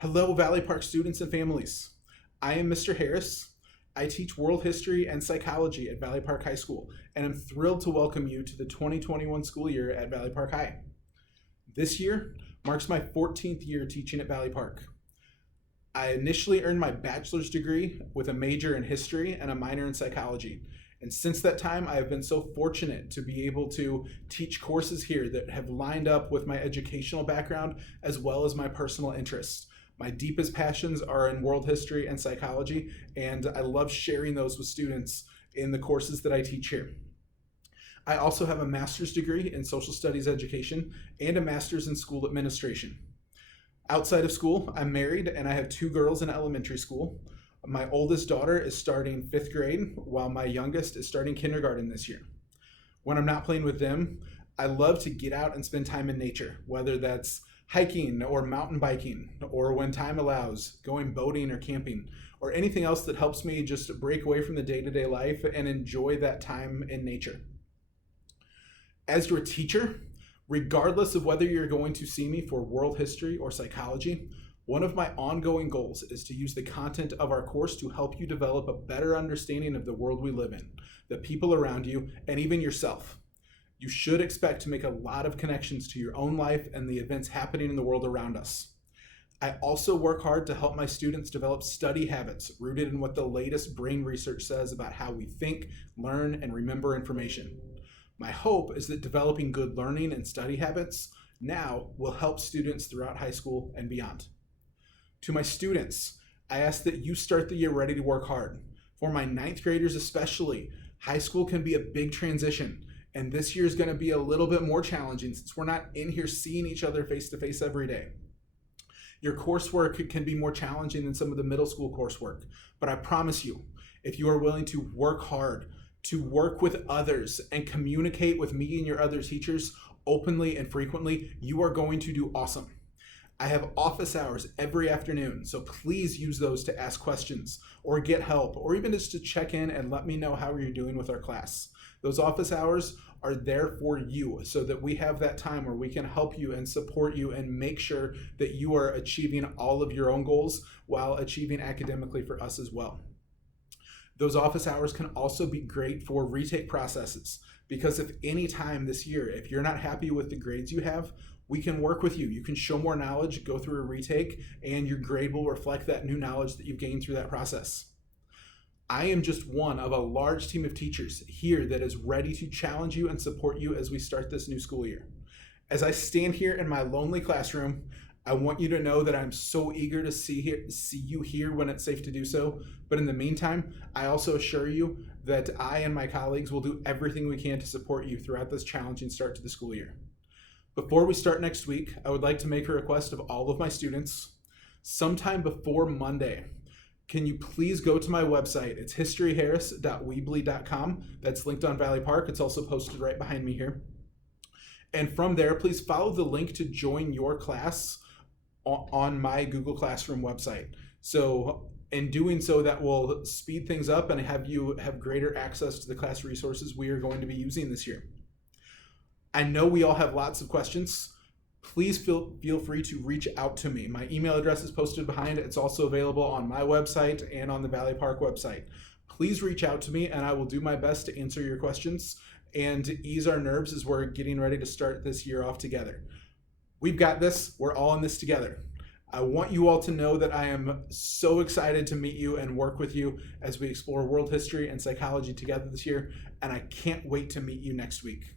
Hello, Valley Park students and families. I am Mr. Harris. I teach world history and psychology at Valley Park High School, and I'm thrilled to welcome you to the 2021 school year at Valley Park High. This year marks my 14th year teaching at Valley Park. I initially earned my bachelor's degree with a major in history and a minor in psychology. And since that time, I have been so fortunate to be able to teach courses here that have lined up with my educational background as well as my personal interests. My deepest passions are in world history and psychology, and I love sharing those with students in the courses that I teach here. I also have a master's degree in social studies education and a master's in school administration. Outside of school, I'm married and I have two girls in elementary school. My oldest daughter is starting 5th grade, while my youngest is starting kindergarten this year. When I'm not playing with them, I love to get out and spend time in nature, whether that's hiking or mountain biking, or when time allows, going boating or camping, or anything else that helps me just break away from the day-to-day life and enjoy that time in nature. As your teacher, regardless of whether you're going to see me for world history or psychology, one of my ongoing goals is to use the content of our course to help you develop a better understanding of the world we live in, the people around you, and even yourself. You should expect to make a lot of connections to your own life and the events happening in the world around us. I also work hard to help my students develop study habits rooted in what the latest brain research says about how we think, learn, and remember information. My hope is that developing good learning and study habits now will help students throughout high school and beyond. To my students, I ask that you start the year ready to work hard. For my 9th graders especially, high school can be a big transition. And this year is going to be a little bit more challenging since we're not in here seeing each other face to face every day. Your coursework can be more challenging than some of the middle school coursework, but I promise you, if you are willing to work hard, to work with others, and communicate with me and your other teachers openly and frequently, you are going to do awesome. I have office hours every afternoon, so please use those to ask questions or get help, or even just to check in and let me know how you're doing with our class. Those office hours are there for you so that we have that time where we can help you and support you and make sure that you are achieving all of your own goals while achieving academically for us as well. Those office hours can also be great for retake processes, because if any time this year, if you're not happy with the grades you have, we can work with you. You can show more knowledge, go through a retake, and your grade will reflect that new knowledge that you've gained through that process. I am just one of a large team of teachers here that is ready to challenge you and support you as we start this new school year. As I stand here in my lonely classroom, I want you to know that I'm so eager to see you here when it's safe to do so. But in the meantime, I also assure you that I and my colleagues will do everything we can to support you throughout this challenging start to the school year. Before we start next week, I would like to make a request of all of my students. Sometime before Monday, can you please go to my website? It's historyharris.weebly.com. That's linked on Valley Park. It's also posted right behind me here. And from there, please follow the link to join your class on my Google Classroom website. So in doing so, that will speed things up and have you have greater access to the class resources we are going to be using this year. I know we all have lots of questions. Please feel free to reach out to me. My email address is posted behind. It's also available on my website and on the Valley Park website. Please reach out to me and I will do my best to answer your questions and ease our nerves as we're getting ready to start this year off together. We've got this. We're all in this together. I want you all to know that I am so excited to meet you and work with you as we explore world history and psychology together this year, and I can't wait to meet you next week.